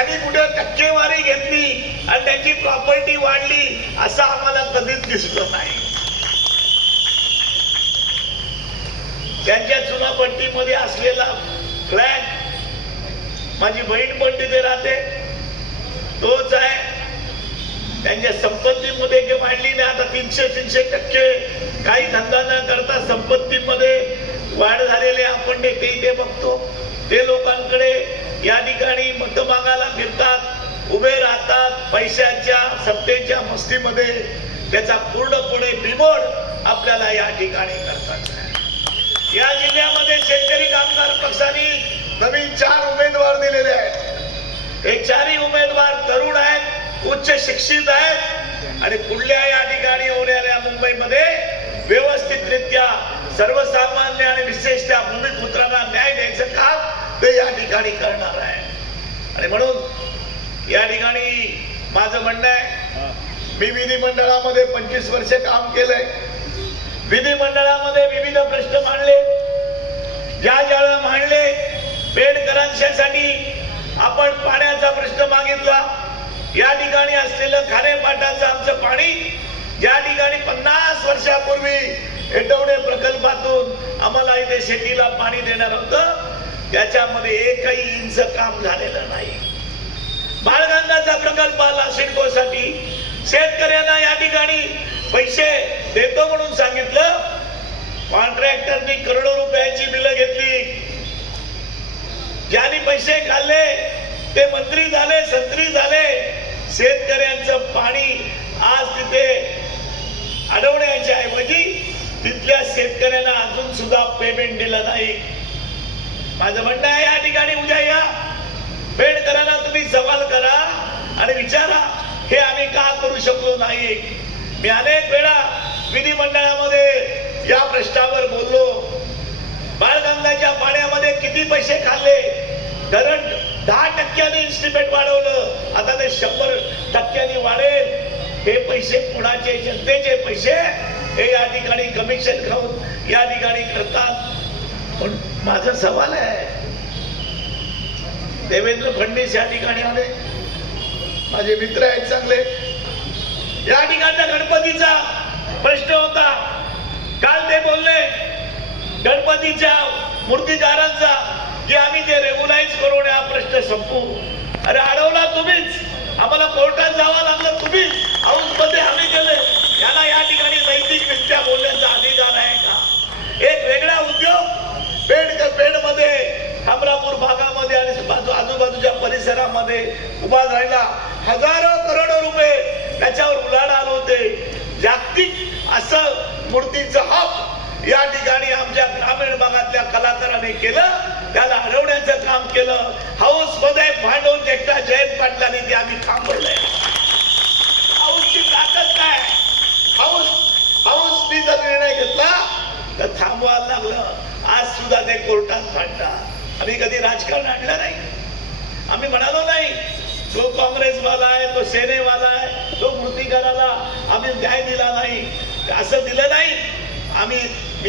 त्याने कुठे टक्केवारी घेतली आणि त्याची प्रॉपर्टी वाढली असं आम्हाला कधीच दिसलं नाही. त्यांच्या चुनापट्टीमध्ये असलेला फ्लॅट माझी बहीण पण तिथे राहते तोच आहे. त्यांच्या संपत्तीमध्ये जे वाढली नाही आता तीनशे तीनशे टक्के काही धंदा न करता संपत्तीमध्ये वाढ झालेले आपण ते बघतो ते लोकांकडे या ठिकाणी मत मागायला फिरतात उभे राहतात पैशाच्या सत्तेच्या मस्तीमध्ये. त्याचा पूर्णपणे बिमोड आपल्याला या ठिकाणी करतात. या जिल्ह्यामध्ये शेतकरी कामगार पक्षाने नवीन चार उमेदवार दिलेले आहेत. हे चारही उमेदवार तरुण आहेत उच्च शिक्षित आहेत आणि पुढल्या या ठिकाणी होणाऱ्या मुंबईमध्ये व्यवस्थितरित्या सर्वसामान्य आणि विशेषतः भूमिपुत्रांना न्याय द्यायचं काम या ठिकाणी करणार आहे. आणि म्हणून या ठिकाणी माझं म्हणणं आहे मी विधिमंडळामध्ये पंचवीस वर्ष काम केलंय. विधिमंडळामध्ये विविध प्रश्न मांडले. ज्या ज्यावेळेला मांडले पेडकरांसाठी आपण पाण्याचा प्रश्न मागितला. या ठिकाणी असलेलं खारेपाटाचं आमचं पाणी ज्या ठिकाणी पन्नास वर्षापूर्वी एटवणे प्रकल्पातून आम्हाला इथे शेतीला पाणी देणार होतं त्याच्यामध्ये एकही इंच काम झालेलं नाही. बाळगंगाचा प्रकल्प आला सिडकोसाठी शेतकऱ्यांना या ठिकाणी पैसे देतो म्हणून सांगितलं. कॉन्ट्रॅक्टरनी करोडो रुपयाची बिलं घेतली. ज्यांनी पैसे खाल्ले ते मंत्री झाले संत्री झाले. शेतकऱ्यांचं पाणी आज तिथे अडवण्याच्या ऐवजी तिथल्या शेतकऱ्यांना अजून सुद्धा पेमेंट दिलं नाही. माझं म्हणणं आहे या ठिकाणी उद्या या. पेडकरांना तुम्ही सवाल करा आणि विचारा हे आम्ही का करू शकलो नाही? मी अनेक वेळा विधिमंडळामध्ये या प्रश्नावर बोललो. बाळगंगाच्या पाण्यामध्ये किती पैसे खाल्ले? धरण दहा टक्क्यांनी इन्स्टिमेट वाढवलं. आता ते शंभर टक्क्यांनी वाढेल. हे पैसे कोणाचे? जनतेचे पैसे हे या ठिकाणी कमिशन खाऊन या ठिकाणी करतात. पण माझा सवाल आहे. देवेंद्र फडणवीस या ठिकाणी आले माझे मित्र आहेत चांगले. या ठिकाणच्या गणपतीचा प्रश्न होता. काल ते बोलले गणपतीच्या मूर्तीदारांचा की आम्ही ते रेग्युलाइज करून हा प्रश्न संपू. अरे अडवला तुम्हीच. आम्हाला कोर्टात जावं लागलं तुम्हीच. हाऊसमध्ये आम्ही केले याला या ठिकाणी नैतिकरित्या बोलण्याचा अधिकार आहे का? एक वेगळा उद्योग पेड पेडमध्ये हमरापूर भागामध्ये आणि बाजू आजूबाजूच्या परिसरामध्ये उभा राहिला. हजारो करोडो रुपये त्याच्यावर उलाढाल होते. जागतिक असं मूर्तीचं हब या ठिकाणी आमच्या ग्रामीण भागातल्या कलाकारांनी केलं. त्याला हरवण्याचं काम केलं. हाऊसमध्ये भांडवून एकटा जयंत पाटलांनी ते आम्ही थांबवलंय. हाऊसची ताकद काय? हाऊस हाऊसनी जर निर्णय घेतला तर थांबवायला लागलं. आज सुद्धा ते कोर्टात भांडतात. आम्ही कधी राजकारण आणलं नाही. आम्ही म्हणालो नाही तो काँग्रेसवाला आहे तो सेनेवाला आहे तो मूर्तीकाराला आम्ही न्याय दिला नाही असं दिलं नाही. आम्ही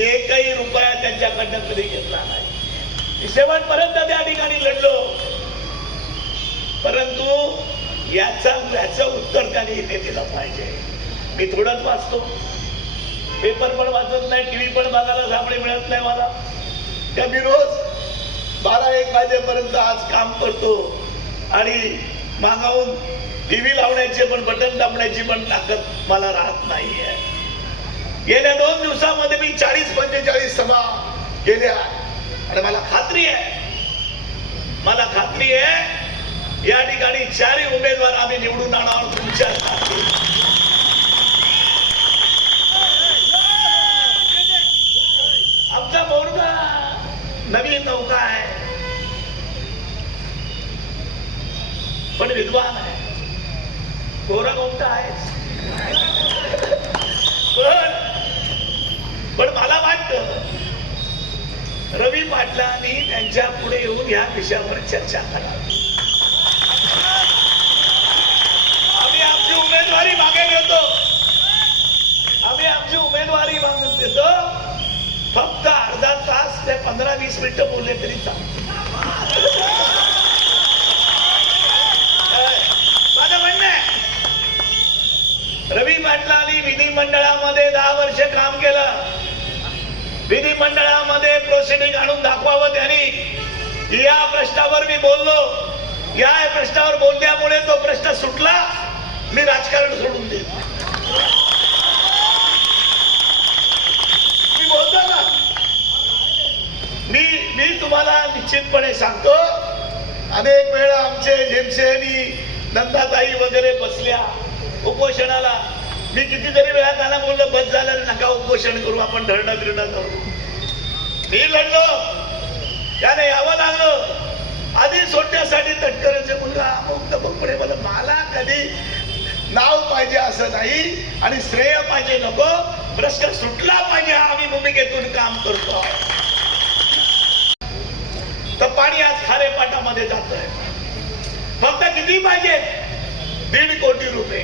एकही रुपया त्यांच्याकडनं कधी घेतला नाही. शेवटपर्यंत त्या ठिकाणी लढलो. परंतु याचा याचं उत्तर त्यांनी इथे दिलं पाहिजे. मी थोडंच वाचतो. पेपर पण वाचत नाही टीव्ही पण बघायला सापडे मिळत नाही मला. त्या मी रोज बारा एक वाजेपर्यंत आज काम करतो. आणि मागावून टीव्ही लावण्याचे पण बटन दाबण्याची पण ताकद मला राहत नाहीये. गेल्या दोन दिवसामध्ये मी चाळीस पंचेचाळीस सभा केल्या. आणि मला खात्री आहे मला खात्री आहे या ठिकाणी चारही उमेदवार आम्ही निवडून आणणार तुमच्या नवीन नौका आहे. पण विद्वान आहे. गोरा गोमटा आहे पण पण मला वाटत रवी पाटलांनी त्यांच्या पुढे येऊन या विषयावर चर्चा करावी. आम्ही आमची उमेदवारी मागे घेतो. आम्ही आमची उमेदवारी मागून देतो. फक्त अर्धा तास ते पंधरा वीस मिनिटं बोलले तरी चालतं. माझं म्हणणं आहे रवी पाटलांनी विधिमंडळामध्ये दहा वर्ष काम केलं. विधिमंडळामध्ये प्रोसिडिंग आणून दाखवावं त्यांनी. या प्रश्नावर मी बोललो. या प्रश्नावर बोलल्यामुळे तो प्रश्न सुटला. मी राजकारण सोडून दिलं. मी मी मी तुम्हाला निश्चितपणे सांगतो अनेक वेळा आमचे जेमसेनी नंदाताई वगैरे बसल्या उपोषणाला. मी कितीतरी वेळा त्यांना बोललो बस झालं नका उपोषण करू आपण धरणं बिरणं करू. मी लढलो त्याने यावं लागलं. आधी सोडण्यासाठी तटकरचे मुलगा अमुक तमुकपणे मला मला कधी नाव पाहिजे असं नाही आणि श्रेय पाहिजे नको प्रश्न सुटला पाहिजे. हा आम्ही भूमिकेतून काम करतो. तर पाणी आज खारे पाटामध्ये आहे फक्त किती पाहिजे? दीड कोटी रुपये.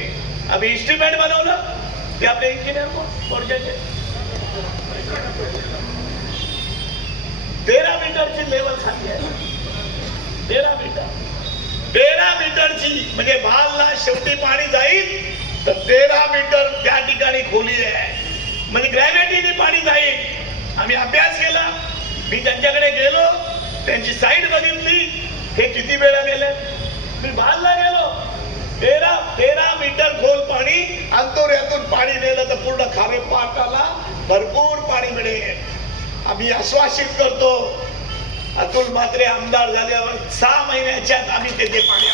आम्ही इस्टिमेट बनवलं. ते आपले इंजिनियर मोर्चाचे तेरा मीटरची लेवल खाली आहे. तेरा मीटर. तेरा मीटरची म्हणजे भालला शेवटी पाणी जाईल तर तेरा मीटर त्या ठिकाणी खोली आहे. म्हणजे ग्रॅव्हिटीने पाणी जाईल. आम्ही अभ्यास केला. मी त्यांच्याकडे गेलो. त्यांची साईड बघितली. हे किती वेळा गेलं? मी भालला गेलो. तेरा तेरा मीटर खोल पाणी अंतोऱ्यातून पाणी नेलं तर पूर्ण खारे पाटाला भरपूर पाणी मिळेल. आम्ही आश्वासित करतो. अतुल म्हात्रे आमदार झाल्यावर सहा महिन्याच्यात आम्ही तेथे पाणी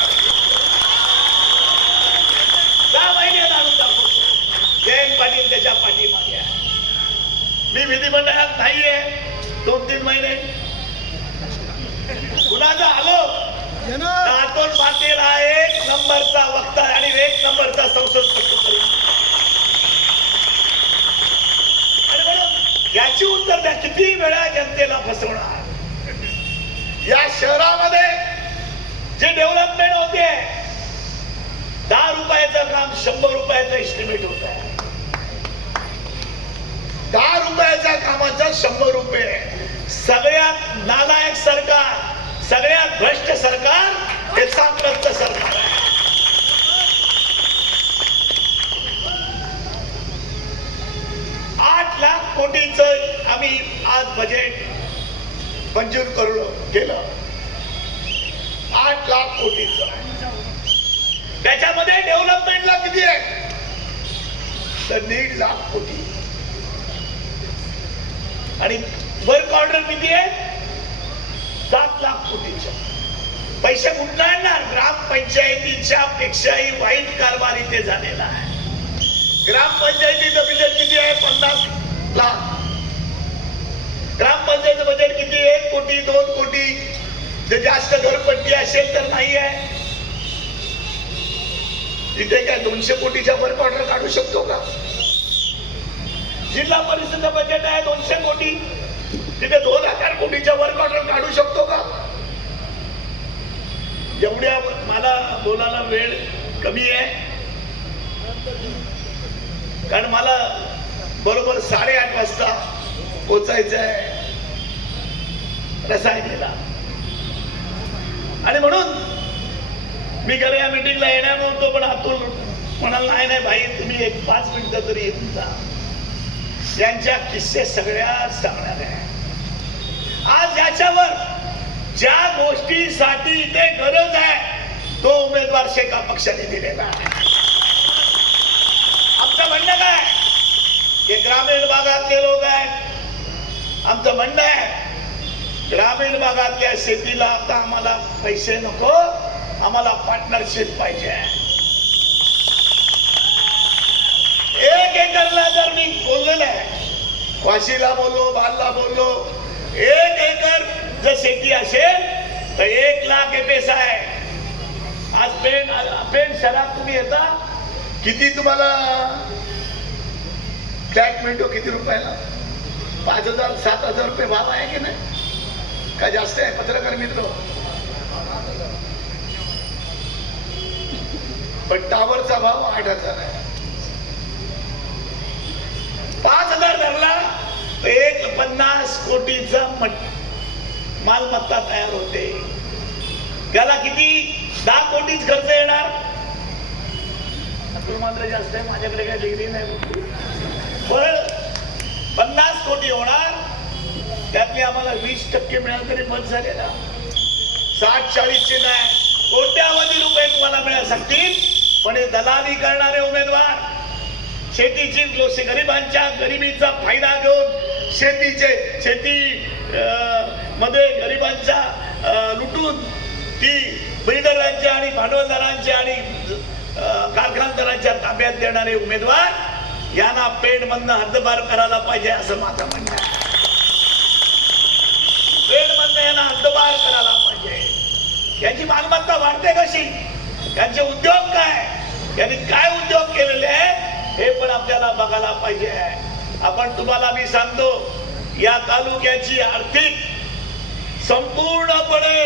सहा महिने जयंत पाटील त्याच्या पाठीमागे आहे. मी विधिमंडळात नाहीये. दोन तीन महिने. कुणाचं आलो? तर अतुल पाटील हा एक नंबरचा वक्ता आणि एक नंबरचा संसद याची उत्तर द्या. किती वेळा जनतेला फसवणार? या शहरामध्ये जे डेव्हलपमेंट होते दहा रुपयाचं काम शंभर रुपयाचं एस्टिमेट होत आहे दहा रुपयाच्या कामाचा शंभर रुपये. सगळ्यात नालायक सरकार सगळ्यात भ्रष्ट सरकार हे सातरत्न सरकार. आठ लाख कोटीचं आम्ही आज बजेट मंजूर करलो केलं. आठ लाख कोटीचं. त्याच्यामध्ये डेव्हलपमेंटला किती आहे? तर दीड लाख कोटी. आणि वर्क ऑर्डर किती आहे? सात लाख कोटीच्या. पैसे कुठला ना ग्रामपंचायतीच्या पेक्षाही वाईट कारभार इथे झालेला आहे. ग्रामपंचायतीचं बजेट किती आहे? पन्नास लाख. ग्रामपंचायतीचं बजेट किती आहे? एक कोटी दोन कोटी. जर जास्त घरपट्टी असेल तर नाही आहे. तिथे काय दोनशे कोटीच्या वर्क ऑर्डर काढू शकतो का? जिल्हा परिषदेचं बजेट आहे दोनशे कोटी. तिथे दोन हजार कोटीच्या वर्क ऑर्डर काढू शकतो का? एवढ्या मला बोलायला वेळ कमी आहे. कारण मला बरोबर साडेआठ वाजता पोचायचं आहे रसायनीला. आणि म्हणून मी खरं या मिटिंगला येणार नव्हतो पण अतुल म्हणाल नाही नाही भाई तुम्ही एक पाच मिनिटं तरी येऊन जा. यांच्या किस्से सगळ्या सांगणार आहे. आज याच्यावर ज्या गोष्टीसाठी इथे गरज आहे तो उमेदवार शेका पक्षाने दिलेला आहे. आमचं म्हणणं काय? हे ग्रामीण भागातले लोक आहेत. आमचं म्हणणं आहे ग्रामीण भागातल्या शेतीला आता आम्हाला पैसे नको आम्हाला पार्टनरशिप पाहिजे. एक एकरला जर मी बोललेलं आहे वाशीला बोललो बालला बोललो एक एकर जर शेती असेल तर एक लाख एपेसा आहे. आज पेन पेन शहरात तुम्ही येता किती तुम्हाला फ्लॅट मिळतो किती रुपयाला? पाच हजार सात हजार रुपये भाव आहे की नाही? का जास्त आहे? पत्रकार मित्र. पण टावरचा भाव आठ हजार आहे. पाच हजार धरला एक पन्नास कोटीचा मट- मालमत्ता तयार होते. त्याला किती? दहा कोटीच खर्च येणार. मात्र जास्त आहे माझ्याकडे काही डिग्री नाही. पण पन्नास कोटी होणार. त्यातले आम्हाला वीस टक्के मिळाल तरी बस झाले ना साठ चाळीसचे नाही. कोट्यावधी रुपये तुम्हाला मिळू शकतील पण हे दलाली करणारे उमेदवार शेतीची लोक गरिबांच्या गरिबीचा फायदा घेऊन शेतीचे शेती मध्ये गरिबांच्या लुटून ती बिल्डरांच्या आणि भांडवलदारांच्या आणि कारखानदारांच्या ताब्यात देणारे उमेदवार यांना पेडमधनं हद्दपार करायला पाहिजे असं माझं म्हणणं आहे. पेडमधनं यांना हद्दपार करायला पाहिजे. यांची मालमत्ता वाढते कशी? त्यांचे उद्योग काय? यांनी काय उद्योग केलेले आहे हे पण आपल्याला बघायला पाहिजे. आपण तुम्हाला मी सांगतो या तालुक्याची आर्थिक संपूर्णपणे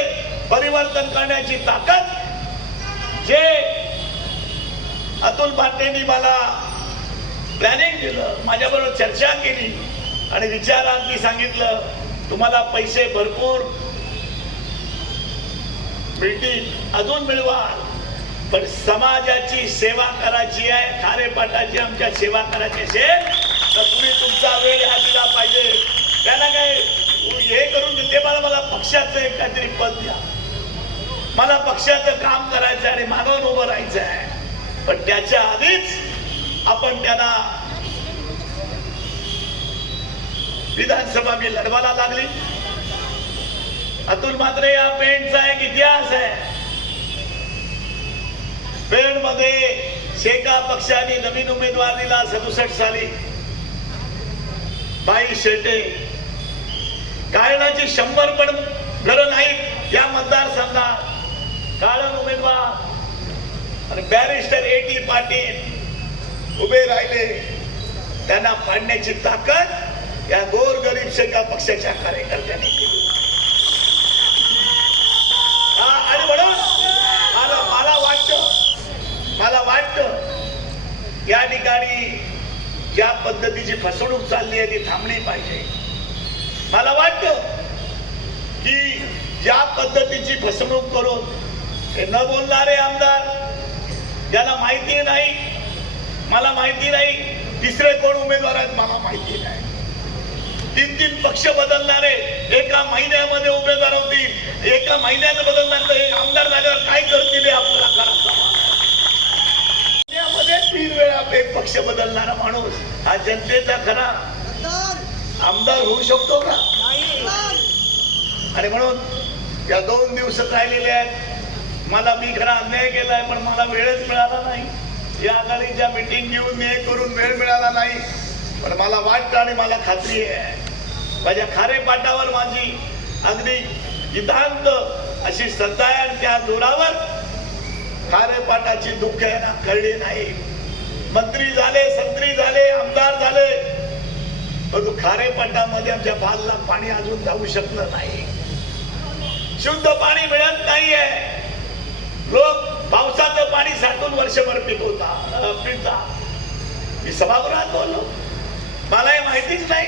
परिवर्तन करण्याची ताकद जे अतुल पाटेंनी मला प्लॅनिंग दिलं माझ्याबरोबर चर्चा केली आणि विचारांनी सांगितलं तुम्हाला पैसे भरपूर मिळतील अजून मिळवाल. पण समाजाची सेवा करायची आहे खारेपाटाची आमच्या सेवा करायची असेल तर तुम्ही तुमचा वेळ हा दिला पाहिजे. त्यांना काय हे करून ते मला मला पक्षाचं एक काहीतरी पद द्या. मला पक्षाचं काम करायचं आहे आणि मानवून उभं राहायचं आहे पण त्याच्या आधीच आपण त्यांना विधानसभा मी लढवायला लागली. अतुल मात्र या पेंटचा एक इतिहास आहे. पेणमध्ये शेका पक्षाने नवीन उमेदवार दिला सदुसष्ट साली. बाई शेटे. कारणाची शंभर पण घरं नाहीत या मतदारसंघात. काळण उमेदवार. आणि बॅरिस्टर ए टी पाटील उभे राहिले. त्यांना पाडण्याची ताकद या गोर गरीब शेका पक्षाच्या कार्यकर्त्यांनी. या ठिकाणी ज्या पद्धतीची फसवणूक चालली आहे ती थांबली पाहिजे. मला वाटतं की ज्या पद्धतीची फसवणूक करून हे न बोलणारे आमदार ज्याला माहिती नाही मला माहिती नाही तिसरे कोण उमेदवार आहेत मला माहिती नाही. तीन तीन पक्ष बदलणारे एका महिन्यामध्ये उमेदवार होतील एका महिन्यानं बदलणार तर हे आमदार झाल्यावर काय करतील हे आपल्याला करायचं महिन्यामध्ये तीन वेळा एक पक्ष बदलणारा माणूस हा जनतेचा खरा आमदार होऊ शकतो का? आणि म्हणून या दोन दिवस राहिलेले आहेत. मला मी खरा अन्याय केलाय पण मला वेळच मिळाला नाही. या आघाडीच्या मिटिंग घेऊन मी करून वेळ मिळाला नाही. पण मला वाटतं आणि मला खात्री आहे. माझ्या खारे पाटावर माझी अगदी निधांत अशी श्रद्धा आहे आणि त्या जोरावर खारे पाटाची दुःख आहे ना कळली नाही. मंत्री झाले संत्री झाले आमदार झाले. परंतु खारेपाटामध्ये आमच्या बालला पाणी अजून जाऊ शकलं नाही. शुद्ध पाणी मिळत नाहीये. लोक पावसाचं पाणी साठून वर्षभर पिकवता अं, पिळता मी सभागृहात बोललो. मला हे माहितीच नाही.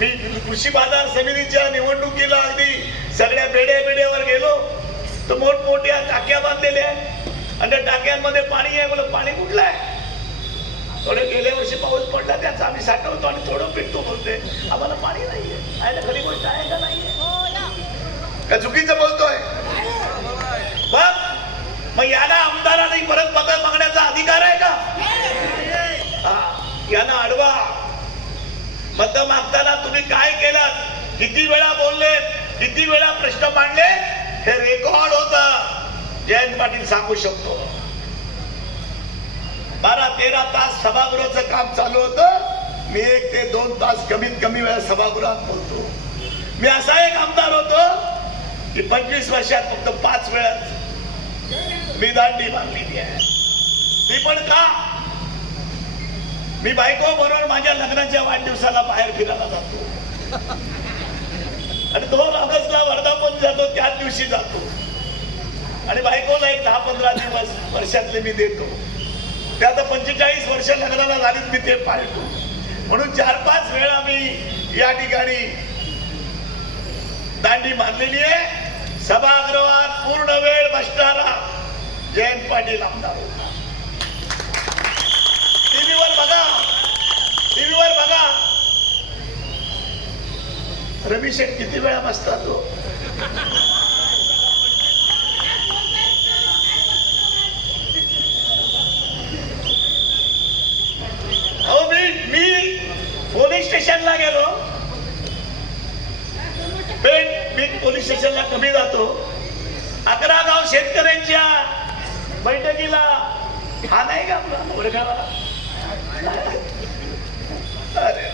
मी कृषी बाजार समितीच्या निवडणुकीला अगदी सगळ्या बेड्या बेड्यावर गेलो. तर मोठमोठ्या टाक्या बांधलेल्या आणि त्या टाक्यांमध्ये पाणी आहे. मला पाणी कुठलं आहे? थोडे गेल्या वर्षी पाऊस पडला त्याचा आम्ही साठवतो आणि थोडं पिकतो बोलते आम्हाला पाणी नाहीये. आहे ना खरी गोष्ट आहे का नाहीये? का चुकीचं बोलतोय? बघ मग याला आमदारांनी परत बदल मागण्याचा अधिकार आहे का? हा, यांना अडवा मत मागताना तुम्ही काय केलं? किती वेळा बोलले किती वेळा प्रश्न मांडले हे रेकॉर्ड होत. जयंत पाटील सांगू शकतो. बारा तेरा तास सभागृहाचं काम चालू होतं. मी एक ते दोन तास कमीत कमी वेळा सभागृहात बोलतो मी असा एक आमदार होतो की पंचवीस वर्षात फक्त पाच वेळा मी दांडी बांधलेली आहे. ती पण का? मी बायको बरोबर माझ्या लग्नाच्या वाढदिवसाला बाहेर फिरायला जातो. आणि दोन ऑगस्टला वर्धापन जातो त्याच दिवशी जातो. आणि बायकोला एक दहा पंधरा दिवस वर्षातले मी देतो. ते आता पंचेचाळीस वर्ष लग्नाला झालीत मी ते पाळतो म्हणून चार पाच वेळा मी या ठिकाणी दांडी बांधलेली आहे. सभागृहात पूर्ण वेळ बसणारा जयंत पाटील आमदार होता. टीव्हीवर बघा. टीव्हीवर बघा. रवी शेठ किती वेळा बसतात तो अहो मी मी पोलीस स्टेशनला गेलो पेठ मी पोलीस स्टेशनला कमी जातो अकरा गाव शेतकऱ्यांच्या बैठकीला हा नाही का आपला? ओळखावा अरे.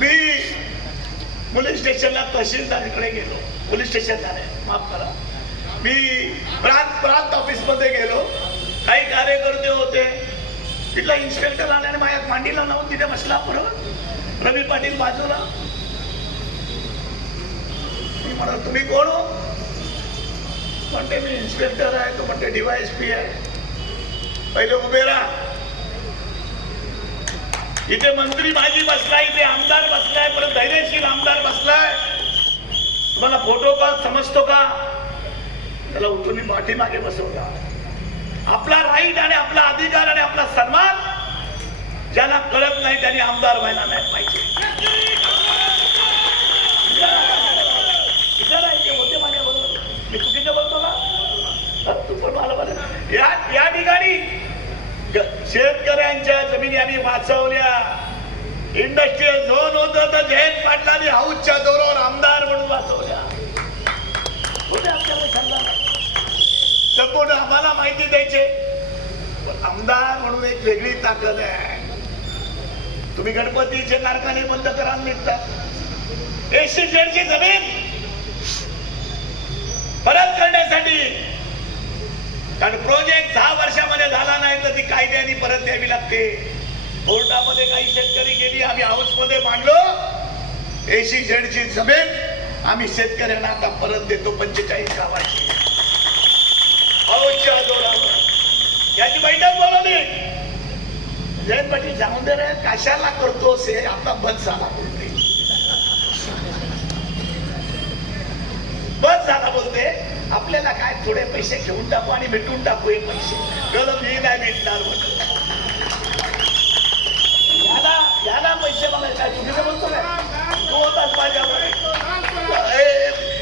मी पोलीस स्टेशनला तहसीलदारकडे गेलो. पोलीस स्टेशनला नाही माफ करा. मी प्रांत प्रांत ऑफिसमध्ये गेलो. काही कार्यकर्ते होते. तिथला इन्स्पेक्टर आल्याने माझ्या मांडीला लावून तिथे बसला बरोबर रवी पाटील बाजूला. मी म्हणत तुम्ही कोण हो? म्हणते मी इन्स्पेक्टर आहे. तो म्हणते डीवायएसपी आहे. पहिले उभे राहा. इथे मंत्री माझी बसलाय इथे आमदार बसलाय परत धैर्यशील आमदार बसलाय. तुम्हाला फोटो का समजतो का? त्याला उठून मी पाठीमागे बसवला. आपला राईट आणि आपला अधिकार आणि आपला सन्मान ज्यांना कळत नाही त्यांनी आमदार व्हायला नाही पाहिजे इथं नाही, ते होते माझ्याबरोबर. मी चुकीचं बोलतो का हा, तू पण मला बरं या या ठिकाणी ग- शेतकऱ्यांच्या जमिनी आम्ही वाचवल्या. इंडस्ट्रीयल झोन होत तर जयंत पाटलांनी हाऊसच्या जोरावर आमदार म्हणून वाचवल्या. कुठे आपल्याला आम्हाला माहिती द्यायचे? पण आमदार म्हणून एक वेगळी ताकद आहे. तुम्ही गणपतीचे कारखाने बंद करा निघतात एकशे शेडची जमीन परत करण्यासाठी कारण प्रोजेक्ट दहा वर्षामध्ये झाला नाही तर ती कायद्याने परत द्यावी लागते. कोर्टामध्ये काही शेतकरी गेली आम्ही हाऊसमध्ये मांडलो. एसी झेडची जमीन आम्ही शेतकऱ्यांना आता परत देतो पंचेचाळीस गावाची. हाऊसच्या जोरावर. याची बैठक बोलवली. जयंत पाटील जाऊन दे रे कशाला करतोस हे? आता बस झाला बोलते. बस झाला बोलते. आपल्याला काय थोडे पैसे घेऊन टाकू आणि भेटून टाकू हे पैसे? कलम मी नाही भेटणार याला याला पैसे मला काय चुकीचं बोलतो माझ्यावर.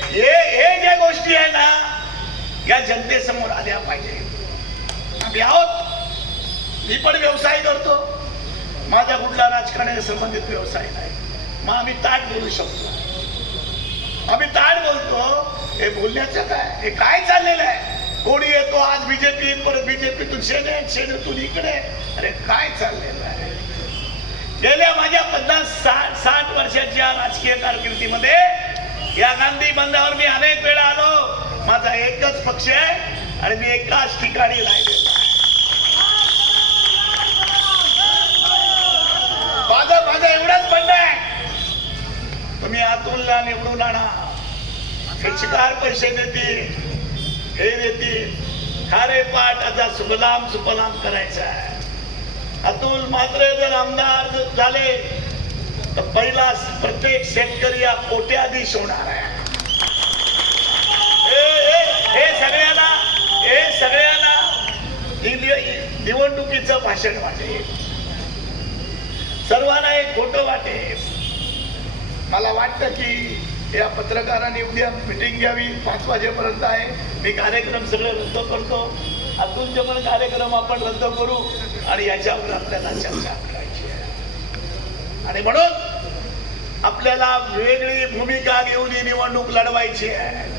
हे हे- ज्या गोष्टी आहे ना या जनतेसमोर आल्या पाहिजे. आम्ही आहोत. मी पण व्यवसाय करतो. माझा कुठला राजकारणाशी संबंधित व्यवसाय नाही. मग आम्ही ताट बोलू शकतो. आम्ही ताट बोलतो. हे बोलण्याचं काय? हे काय चाललेलं आहे? कोणी येतो आज बीजेपी परत बीजेपीतून सेने सेनेतून इकडे अरे काय चाललेलं आहे? गेल्या माझ्या पन्नास साठ साठ वर्षाच्या राजकीय कारकिर्दीमध्ये या गांधी बंधावर मी अनेक वेळा आलो. माझा एकच पक्ष आहे आणि मी एकाच ठिकाणी राहिलेलो माझा माझं एवढाच म्हणणं आहे. तुम्ही अतुलला निवडून आणा. हे चिकार पैसे देतील हे देतील खारे पाठ आता सुफलाम सुफलाम करायचा आहे. अतुल मात्र जर आमदार झाले तर पहिला प्रत्येक शेतकरी हा कोट्याधीश होणार आहे. हे- सगळ्यांना हे सगळ्यांना ही निवडणुकीचं भाषण वाटेल सर्वांना एक खोटं वाटेल मला वाटतं की या पत्रकारांनी उद्या मिटिंग घ्यावी. पाच वाजेपर्यंत आहे. मी कार्यक्रम सगळे रद्द करतो. अजूनचे पण कार्यक्रम आपण रद्द करू आणि याच्यावर आपल्याला चर्चा करायची आहे. आणि म्हणून आपल्याला वेगळी भूमिका घेऊन ही निवडणूक लढवायची आहे.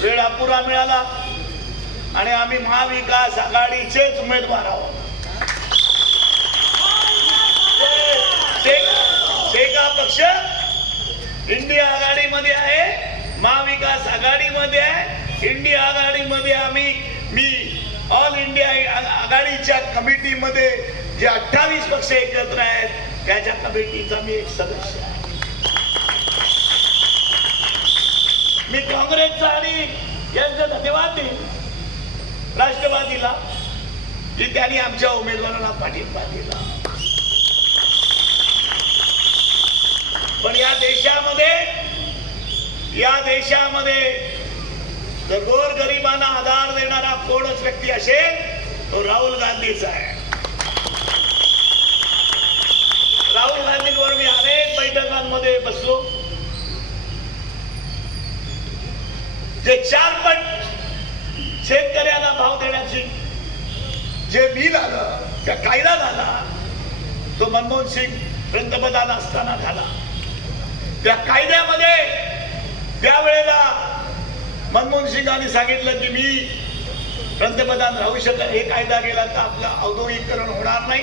वेळ अपुरा मिळाला आणि आम्ही महाविकास आघाडीचेच उमेदवार आहोत. शे- पक्ष इंडिया आघाडीमध्ये आहे महाविकास आघाडीमध्ये आहे इंडिया आघाडीमध्ये आम्ही मी ऑल इंडिया आघाडीच्या कमिटीमध्ये जे अठ्ठावीस पक्ष एकत्र आहेत त्याच्या कमिटीचा मी एक सदस्य आहे. मी काँग्रेसचा आणि यांचा धन्यवाद देईन. राष्ट्रवादीला की त्यांनी आमच्या उमेदवाराला पाठिंबा दिला. पण या देशामध्ये या देशामध्ये जर गोर गरिबांना आधार देणारा कोणच व्यक्ती असेल तो राहुल गांधीचा आहे. राहुल गांधींवर मी अनेक बैठकांमध्ये बसलो. जे चार पट शेतकऱ्यांना भाव देण्याची जे बिल आलं त्या कायदा झाला तो मनमोहन सिंग पंतप्रधान असताना झाला. त्या कायद्यामध्ये त्यावेळेला मनमोहन सिंगांनी सांगितलं की मी पंतप्रधान राहू शकत हे कायदा गेला तर आपलं औद्योगिकरण होणार नाही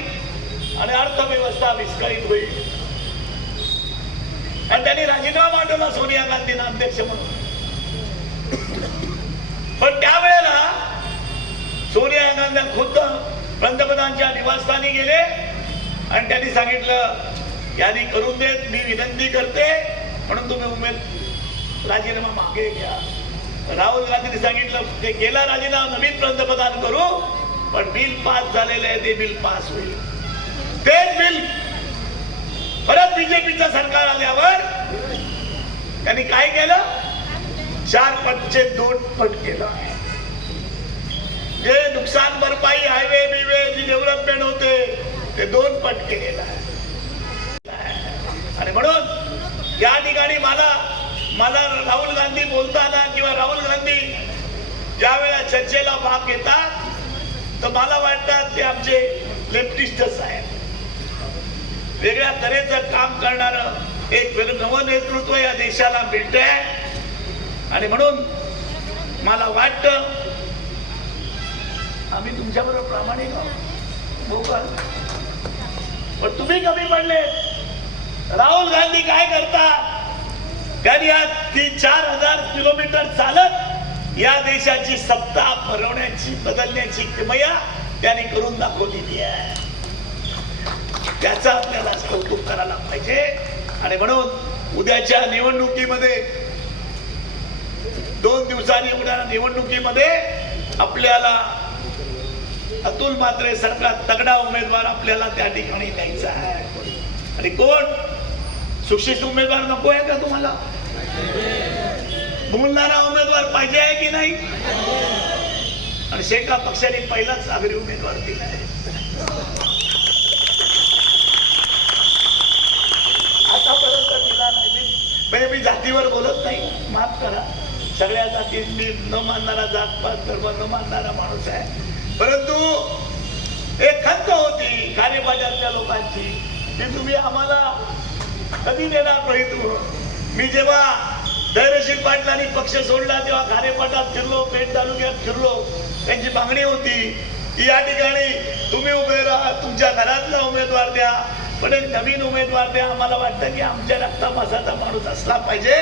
आणि अर्थव्यवस्था विस्कळीत होईल. आणि त्यांनी राजीनामा मांडवला सोनिया गांधींना अध्यक्ष म्हणून. पण त्यावेळेला सोनिया गांधी खुद्द पंतप्रधानच्या निवासस्थानी गेले आणि त्यांनी सांगितलं यांनी करून देत मी विनंती करते. म्हणून तुम्ही उमेद राजीनामा मागे घ्या. राहुल गांधींनी सांगितलं ते गेला राजीनामा नवीन पंतप्रधान करू पण बिल पास झालेलं आहे ते बिल पास होईल. तेच बिल परत बीजेपीचं सरकार आल्यावर त्यांनी काय केलं? चार पटचे दोन पट केलं. जे नुकसान भरपाई हायवे बिवे जी डेव्हलपमेंट होते ते दोन पट केलेलं आहे आणि म्हणून या ठिकाणी मला मला राहुल गांधी बोलताना किंवा राहुल गांधी ज्यावेळेला चर्चेला भाग घेतात तर मला वाटतात ते आमचे लेफ्टिस्टच आहेत. वेगळ्या तऱ्हेचं काम करणारं एक वेगळं नवं नेतृत्व या देशाला मिळतंय. आणि म्हणून मला वाटतं आम्ही तुमच्याबरोबर प्रामाणिक आहोत. हो पण तुम्ही कमी पडले राहुल गांधी काय करता? त्यांनी आज तीन चार हजार किलोमीटर चालत या देशाची सत्ता भरवण्याची बदलण्याची किमया त्यांनी करून दाखवलेली आहे. त्याचा आपल्याला कौतुक करायला पाहिजे. आणि म्हणून उद्याच्या निवडणुकीमध्ये दोन दिवसांनी उद्या निवडणुकीमध्ये आपल्याला अतुल मात्रे सारखा तगडा उमेदवार आपल्याला त्या ठिकाणी द्यायचा आहे. आणि कोण? सुशिक्षित उमेदवार नको आहे का तुम्हाला? बोलणारा उमेदवार पाहिजे आहे की नाही? आणि शेका पक्षाने पहिलाच आगरी उमेदवार दिला आहे. आतापर्यंत दिला नाही. मी म्हणजे मी जातीवर बोलत नाही. माफ करा. सगळ्या जाती मी न मानणारा जात पात धर्म न मानणारा माणूस आहे. परंतु एक खंत होती खारेपाट्यातल्या लोकांची की तुम्ही आम्हाला कधी देणार प्रयत्न मी जेव्हा धैर्यशील पाटलांनी पक्ष सोडला तेव्हा खारेपाटात फिरलो पेठ तालुक्यात फिरलो. त्यांची मागणी होती की या ठिकाणी तुम्ही उभे राहा तुमच्या घरातला उमेदवार द्या पण एक नवीन उमेदवार द्या. आम्हाला वाटतं की आमच्या रक्तापासाचा माणूस असला पाहिजे.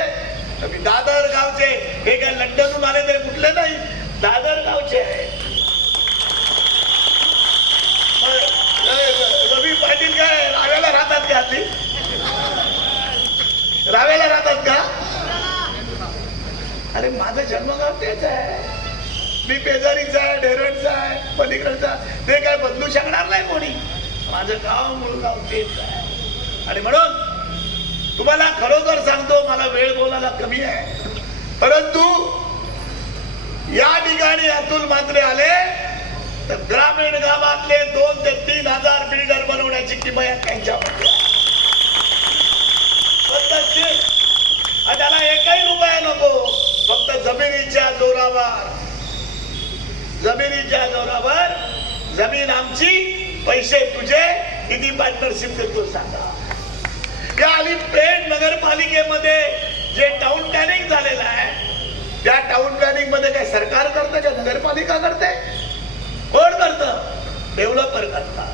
तर दादर गावचे हे काय लंडनहून आले तरी कुठले नाही? दादर गावचे. रवी पाटील काय राव्याला राहतात का रावेला राहतात का? अरे माझं जन्मगाव तेच आहे. मी पेजारीचा आहे ढेरणचा आहे पलीकडचा ते काय बदलू शकणार नाही कोणी. माझं गाव मूळ गाव तेच आहे. आणि म्हणून तुम्हाला खरोखर सांगतो मला वेळ बोलायला कमी आहे. परंतु या ठिकाणी अतुल मात्रे आले तर ग्रामीण गावातले दोन ते तीन हजार बिल्डर बनवण्याची किमया त्यांच्यावर आहे. पद्धतशीर आणि त्याला एकही रुपया नको फक्त जमिनीच्या जोरावर जमिनीच्या जोरावर जमीन आमची पैसे तुझे सिद्ध सांगा. या आणि नगरपालिकेमध्ये जे टाउन प्लॅनिंग झालेलं आहे त्या टाउन प्लॅनिंगमध्ये काय सरकार करतं का नगरपालिका करते? कोण करतं? डेव्हलपर करतात.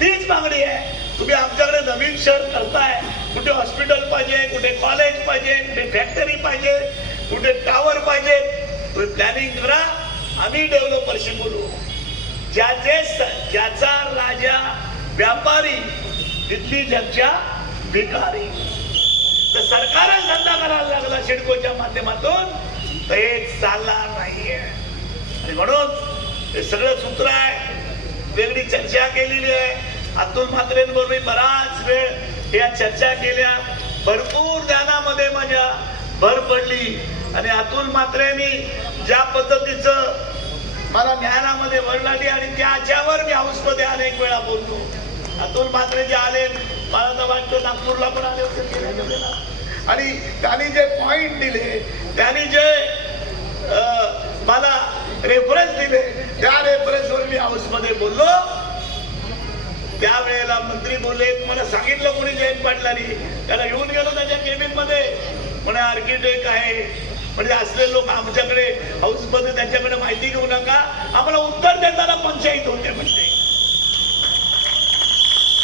तीच मागणी आहे. तुम्ही आमच्याकडे नवीन शहर करताय. कुठे हॉस्पिटल पाहिजे कुठे कॉलेज पाहिजे कुठे फॅक्टरी पाहिजे कुठे टावर पाहिजे तुम्ही प्लॅनिंग करा. आम्ही डेव्हलपरशी बोलू. ज्याचे ज्याचा राजा व्यापारी तिथली चर्चा भिकारी. तर सरकारच धंदा करायला लागला सिडकोच्या माध्यमातून. तर एक चालला नाहीये. आणि म्हणून हे सगळं सूत्र आहे. वेगळी चर्चा केलेली आहे. अतुल म्हात्रेंबरोबर मी बराच वेळ या चर्चा केल्या. भरपूर ज्ञानामध्ये माझ्या भर पडली. आणि अतुल म्हात्रेंनी ज्या पद्धतीचं मला ज्ञानामध्ये भर आणि त्याच्यावर मी हाऊसमध्ये अनेक वेळा बोलतो अतुल मात्रे जे आले मला तर वाटतं नागपूरला पण आले होते आणि त्यांनी जे पॉइंट दिले त्यांनी जे मला रेफरन्स दिले त्या रेफरन्सवर मी हाऊसमध्ये बोललो. त्यावेळेला मंत्री बोलले मला सांगितलं कोणी जयंत पाटलांनी? त्याला घेऊन गेलो त्याच्या केबिनमध्ये. म्हणे आर्किटेक्ट आहे. म्हणजे असले लोक आमच्याकडे हाऊसमध्ये त्यांच्याकडे माहिती घेऊ नका. आम्हाला उत्तर देताना पंचायत होते म्हणते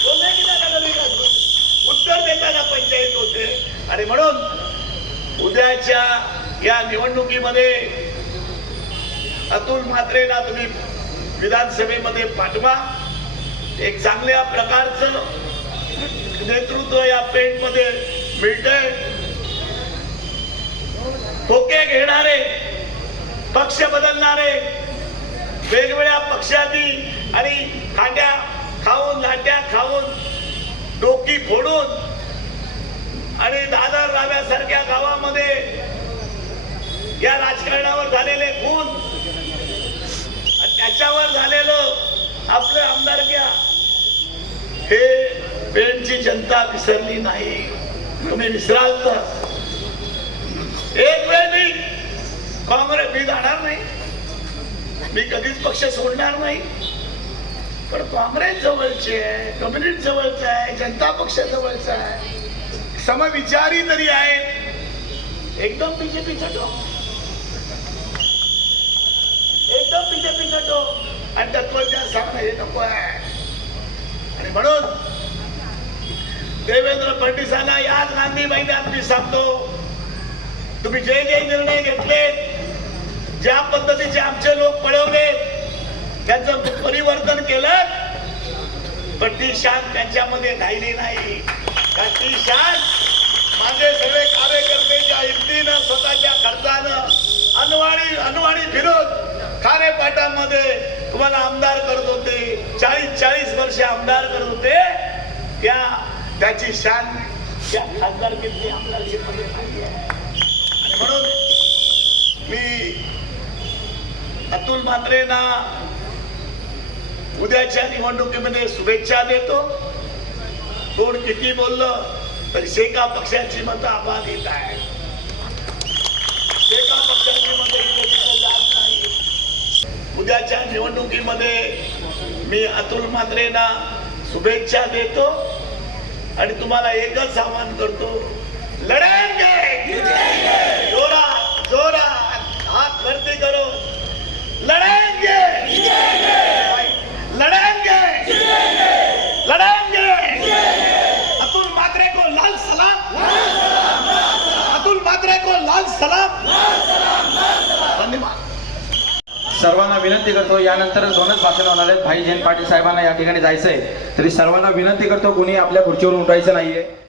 बोलले की नाही दादा विकास? उत्तर देताना पंचायत होते. आणि म्हणून उद्याच्या या निवडणुकीमध्ये अतुल म्हात्रेला तुम्ही विधानसभेमध्ये पाठवा. एक चांगल्या प्रकारचं नेतृत्व या पेंटमध्ये मध्ये मिळतंय. धोके घेणारे पक्ष बदलणारे वेगवेगळ्या पक्षांनी आणि खांड्या खाऊन लाट्या खाऊन डोकी फोडून आणि दादर राव्यासारख्या गावामध्ये या राजकारणावर झालेले खून आणि त्याच्यावर झालेलं आपलं आमदारक्या हे पेणची जनता विसरली नाही. तुम्ही विसराल तर. एक वेळ मी काँग्रेस मी जाणार नाही. मी कधीच पक्ष सोडणार नाही. पण काँग्रेस जवळचे आहे कम्युनिस्ट जवळचं आहे जनता पक्ष जवळचा आहे. समविचारी तरी आहे एकदम बीजेपीचा टोक. एकदम बीजेपीचा टोक. आणि तत्वज्ञान सांगणं हे नको आहे. आणि म्हणून देवेंद्र फडणवीसांना याच गांधी महिन्यात मी सांगतो. तुम्ही जे जे निर्णय घेतले ज्या पद्धतीचे आमचे लोक पळवले त्यांचं परिवर्तन केलं. पण ती शान त्यांच्यामध्ये राहिली नाही. ती शान माझे सगळे कार्यकर्ते ज्या स्वतःच्या खर्चानं अनवाणी अनवाणी फिरून खारेपाटामध्ये तुम्हाला आमदार करत होते चाळीस चाळीस वर्ष आमदार करत होते त्या त्याची शान त्या खासदारकीतली आमदारकीमध्ये नाही आहे. आणि म्हणून मी अतुल मात्रेना उद्याच्या निवडणुकीमध्ये शुभेच्छा देतो. कोण किती बोललं तरी शेका पक्षाची मतं आबाद येत आहे शेका पक्षाची मतं जात नाही. उद्याच्या निवडणुकीमध्ये मी अतुल मात्रेना शुभेच्छा देतो. आणि तुम्हाला एकच आवाहन करतो लढेंगे जोरा जोरा हात भरती करो लढेंगे लड़ेंगे लड़ेंगे अतुल मात्रे को लाल सलाम मात्रे को लाल सलाम। धन्यवाद। सर्वांना विनंती करतो यानंतर दोनच भाषण होणार आहेत. भाई जैन पाटील साहेबांना या ठिकाणी जायचंय. तरी सर्वांना विनंती करतो कुणी आपल्या खुर्चीवरून उठायचं नाहीये.